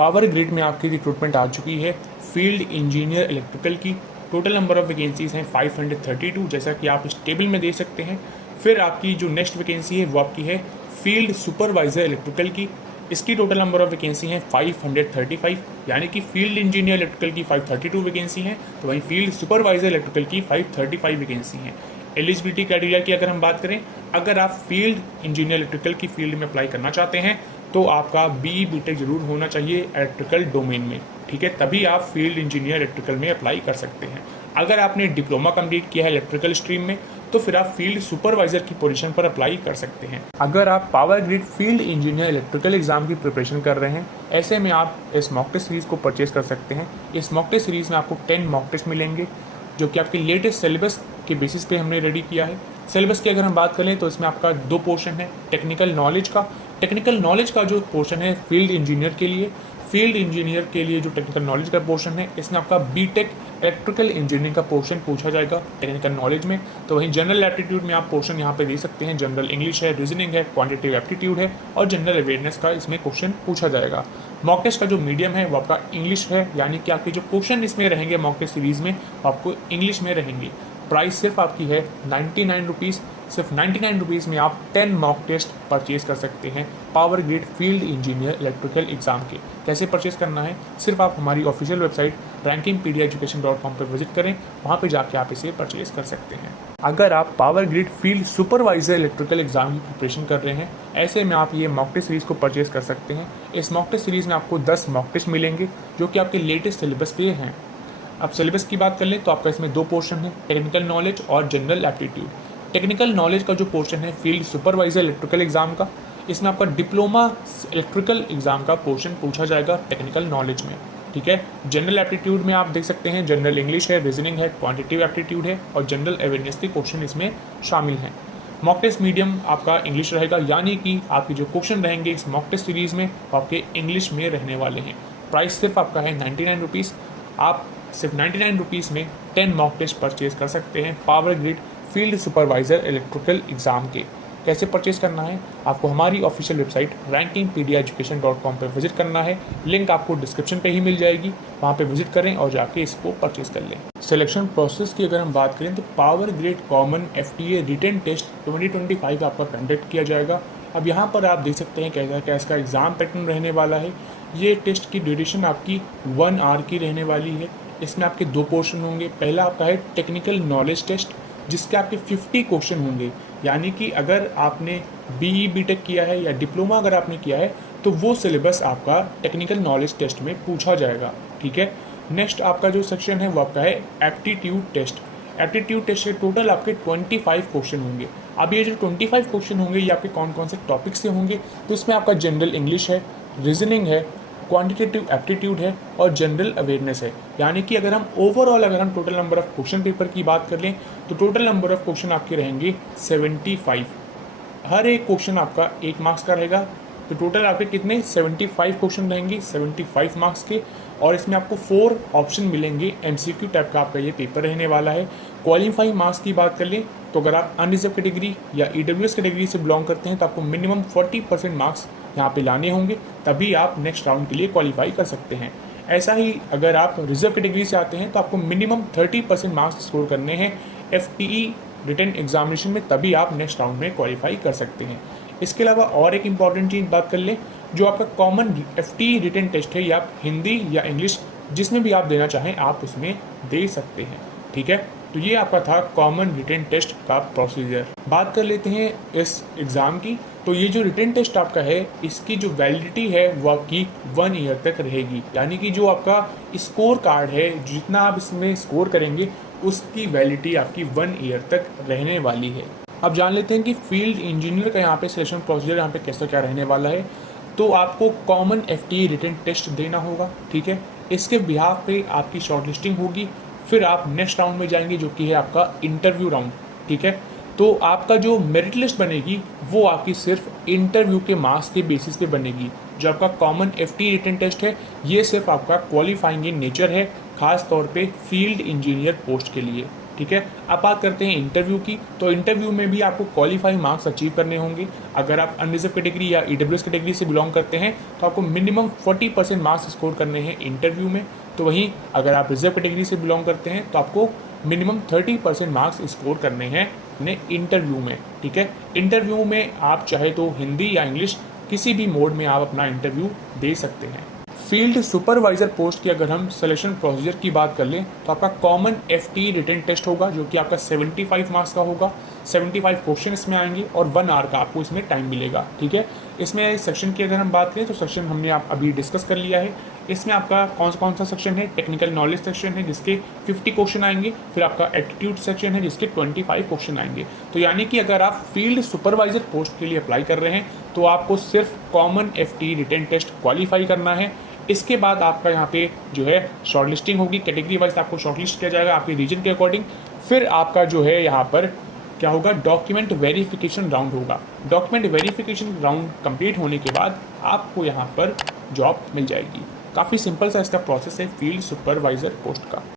Power grid में आपकी recruitment आ चुकी है फील्ड इंजीनियर इलेक्ट्रिकल की। टोटल नंबर ऑफ वैकेंसीज हैं 532, जैसा कि आप इस टेबल में देख सकते हैं। फिर आपकी जो नेक्स्ट वैकेंसी है वो आपकी है फील्ड सुपरवाइज़र इलेक्ट्रिकल की। इसकी टोटल नंबर ऑफ वैकेंसी हैं 535, यानी कि फील्ड इंजीनियर इलेक्ट्रिकल की 532 वैकेंसी हैं, तो वहीं फील्ड सुपरवाइज़र इलेक्ट्रिकल की 535 वैकेंसी हैं। एलिजिबिलिटी क्राइटेरिया की अगर हम बात करें, अगर आप फील्ड इंजीनियर इलेक्ट्रिकल की फील्ड में अप्लाई करना चाहते हैं तो आपका BE-BTech जरूर होना चाहिए इलेक्ट्रिकल डोमेन में, ठीक है, तभी आप फील्ड इंजीनियर इलेक्ट्रिकल में अप्लाई कर सकते हैं। अगर आपने डिप्लोमा कंप्लीट किया है इलेक्ट्रिकल स्ट्रीम में तो फिर आप फील्ड सुपरवाइजर की पोजीशन पर अप्लाई कर सकते हैं। अगर आप power grid field engineer electrical exam की प्रिपरेशन कर रहे हैं, ऐसे में आप इस मॉक टेस्ट सीरीज़ को परचेज कर सकते हैं। इस मॉक टेस्ट सीरीज़ में आपको 10 मॉक टेस्ट मिलेंगे जो कि आपके लेटेस्ट सिलेबस के बेसिस पे हमने रेडी किया है। सिलेबस की अगर हम बात करें तो इसमें आपका 2 पोर्शन है टेक्निकल नॉलेज का। टेक्निकल नॉलेज का जो पोर्शन है फील्ड इंजीनियर के लिए, जो टेक्निकल नॉलेज का पोर्शन है इसमें आपका BTech इलेक्ट्रिकल इंजीनियरिंग का पोर्शन पूछा जाएगा टेक्निकल नॉलेज में। तो वहीं जनरल एप्टीट्यूड में आप पोर्शन यहाँ पे दे सकते हैं। जनरल इंग्लिश है, रीजनिंग है, क्वांटिटेटिव एप्टीट्यूड है और जनरल अवेयरनेस का इसमें क्वेश्चन पूछा जाएगा। मॉक टेस्ट का जो मीडियम है वो आपका इंग्लिश है, यानी कि आपके जो क्वेश्चन इसमें रहेंगे मॉक टेस्ट सीरीज़ में आपको इंग्लिश में रहेंगे। प्राइस सिर्फ आपकी है 99 रुपीज़। सिर्फ 99 रुपीज़ में आप 10 मॉक टेस्ट परचेज कर सकते हैं power grid field engineer electrical exam के। कैसे परचेज करना है, सिर्फ आप हमारी ऑफिशियल वेबसाइट rankingpediaeducation.com पर विजिट करें, वहाँ पे जाके आप इसे परचेज कर सकते हैं। अगर आप power grid field supervisor electrical exam की प्रिपरेशन कर रहे हैं, ऐसे में आप ये मॉक टेस्ट सीरीज़ को परचेज कर सकते हैं। इस मॉक टेस्ट सीरीज़ में आपको 10 मॉक टेस्ट मिलेंगे जो कि आपके लेटेस्ट सिलेबस पे हैं। अब सिलेबस की बात कर लें तो आपका इसमें 2 पोर्शन है, टेक्निकल नॉलेज और जनरल एप्टीट्यूड। टेक्निकल नॉलेज का जो पोर्शन है फील्ड सुपरवाइजर इलेक्ट्रिकल एग्जाम का, इसमें आपका डिप्लोमा इलेक्ट्रिकल एग्जाम का पोर्शन पूछा जाएगा टेक्निकल नॉलेज में, ठीक है। जनरल एप्टीट्यूड में आप देख सकते हैं जनरल इंग्लिश है, रीजनिंग है, क्वांटिटेटिव एप्टीट्यूड है और जनरल अवेयरनेस के क्वेश्चन इसमें शामिल हैं। मॉक टेस्ट मीडियम आपका इंग्लिश रहेगा, यानी कि आपके जो क्वेश्चन रहेंगे इस मॉक टेस्ट सीरीज़ में आपके इंग्लिश में रहने वाले हैं। प्राइस सिर्फ आपका है 99 रुपीज़। आप सिर्फ 99 रुपीज़ में 10 मॉक टेस्ट परचेज कर सकते हैं power grid field supervisor electrical exam के। कैसे परचेज करना है, आपको हमारी ऑफिशियल वेबसाइट rankingpediaeducation.com पर विजिट करना है। लिंक आपको डिस्क्रिप्शन पे ही मिल जाएगी, वहाँ पे विजिट करें और जाके इसको परचेज कर लें। सिलेक्शन प्रोसेस की अगर हम बात करें तो power grid common FTA written test 2025 आपका कंडक्ट किया जाएगा। अब यहाँ पर आप देख सकते हैं क्या इसका एग्ज़ाम पैटर्न रहने वाला है। ये टेस्ट की ड्यूरेशन आपकी 1 आवर की रहने वाली है। इसमें आपके 2 पोर्शन होंगे। पहला आपका है टेक्निकल नॉलेज टेस्ट जिसके आपके 50 क्वेश्चन होंगे, यानी कि अगर आपने BE-BTech किया है या डिप्लोमा अगर आपने किया है तो वो सिलेबस आपका टेक्निकल नॉलेज टेस्ट में पूछा जाएगा, ठीक है। नेक्स्ट आपका जो सेक्शन है वो आपका है एप्टीट्यूड टेस्ट। एप्टीट्यूड टेस्ट के टोटल आपके 25 क्वेश्चन होंगे। अब ये जो 25 क्वेश्चन होंगे ये आपके कौन कौन से टॉपिक से होंगे, तो इसमें आपका जनरल इंग्लिश है, रीजनिंग है, क्वांटिटेटिव एप्टीट्यूड है और जनरल अवेयरनेस है। यानी कि अगर हम overall total number of question paper की बात कर लें तो टोटल नंबर ऑफ क्वेश्चन आपके रहेंगे 75। हर एक क्वेश्चन आपका 1 मार्क्स का रहेगा, तो टोटल आपके कितने 75 क्वेश्चन रहेंगे 75 मार्क्स के। और इसमें आपको 4 ऑप्शन मिलेंगे। MCQ टाइप का आपका ये पेपर रहने वाला है। क्वालिफाइंग मार्क्स की बात कर लें तो अगर आप अनरिजर्व कैटेगरी या EWS कैटेगरी से बिलोंग करते हैं तो आपको मिनिमम 40% मार्क्स यहाँ पे लाने होंगे, तभी आप नेक्स्ट राउंड के लिए क्वालिफाई कर सकते हैं। ऐसा ही अगर आप रिजर्व कैटेगरी से आते हैं तो आपको मिनिमम 30% मार्क्स स्कोर करने हैं FTE रिटन एग्जामिनेशन में, तभी आप नेक्स्ट राउंड में क्वालिफाई कर सकते हैं। इसके अलावा और एक इम्पॉर्टेंट चीज़ बात कर लें, जो आपका कॉमन FTE रिटन टेस्ट है, या आप हिंदी या इंग्लिश जिसमें भी आप देना चाहें आप उसमें दे सकते हैं, ठीक है। तो ये आपका था कॉमन रिटन टेस्ट का प्रोसीजर। बात कर लेते हैं इस एग्ज़ाम की। तो ये जो रिटन टेस्ट आपका है इसकी जो वैलिडिटी है वो आपकी 1 ईयर तक रहेगी, यानी कि जो आपका स्कोर कार्ड है जितना आप इसमें स्कोर करेंगे उसकी वैलिडिटी आपकी 1 ईयर तक रहने वाली है। अब जान लेते हैं कि फील्ड इंजीनियर का यहाँ पे सिलेक्शन प्रोसीजर यहाँ पे कैसा क्या रहने वाला है। तो आपको कॉमन FTE रिटन टेस्ट देना होगा, ठीक है। इसके बिहाफ पे आपकी शॉर्टलिस्टिंग होगी, फिर आप नेक्स्ट राउंड में जाएंगे जो कि है आपका इंटरव्यू राउंड, ठीक है। तो आपका जो मेरिट लिस्ट बनेगी वो आपकी सिर्फ इंटरव्यू के मार्क्स के बेसिस पे बनेगी। जो आपका कॉमन FTE रिटन टेस्ट है ये सिर्फ आपका क्वालिफाइंग इन नेचर है, खास तौर पे फील्ड इंजीनियर पोस्ट के लिए, ठीक है। अब बात करते हैं इंटरव्यू की, तो इंटरव्यू में भी आपको क्वालिफाइंग मार्क्स अचीव करने होंगे। अगर आप अनरिजर्व कैटेगरी या ईडब्ल्यूएस कैटेगरी से बिलोंग करते हैं तो आपको मिनिमम 40% मार्क्स स्कोर करने हैं इंटरव्यू में। तो वहीं अगर आप रिजर्व कैटेगरी से बिलोंग करते हैं तो आपको मिनिमम 30% मार्क्स स्कोर करने हैं अपने इंटरव्यू में, ठीक है। इंटरव्यू में आप चाहे तो हिंदी या इंग्लिश किसी भी मोड में आप अपना इंटरव्यू दे सकते हैं। फील्ड सुपरवाइजर पोस्ट की अगर हम सिलेक्शन प्रोसीजर की बात कर लें तो आपका कॉमन FT रिटन टेस्ट होगा जो कि आपका 75 मार्क्स का होगा। 75 क्वेश्चन इसमें आएंगे और 1 आवर का आपको इसमें टाइम मिलेगा, ठीक है। इसमें सेक्शन की अगर हम बात करें तो सेक्शन हमने आप अभी डिस्कस कर लिया है। इसमें आपका कौन सा सेक्शन है, टेक्निकल नॉलेज सेक्शन है जिसके 50 क्वेश्चन आएंगे, फिर आपका एटीट्यूड सेक्शन है जिसके 25 क्वेश्चन आएंगे। तो यानी कि अगर आप फील्ड सुपरवाइजर पोस्ट के लिए अप्लाई कर रहे हैं तो आपको सिर्फ common FT written test qualify करना है। इसके बाद आपका यहाँ पे जो है शॉर्टलिस्टिंग होगी, कैटेगरी वाइज आपको शॉर्टलिस्ट किया जाएगा आपके रीजन के अकॉर्डिंग। फिर आपका जो है यहाँ पर क्या होगा, डॉक्यूमेंट वेरिफिकेशन राउंड होगा। डॉक्यूमेंट वेरिफिकेशन राउंड कंप्लीट होने के बाद आपको यहाँ पर जॉब मिल जाएगी। काफ़ी सिंपल सा इसका प्रोसेस है फील्ड सुपरवाइजर पोस्ट का।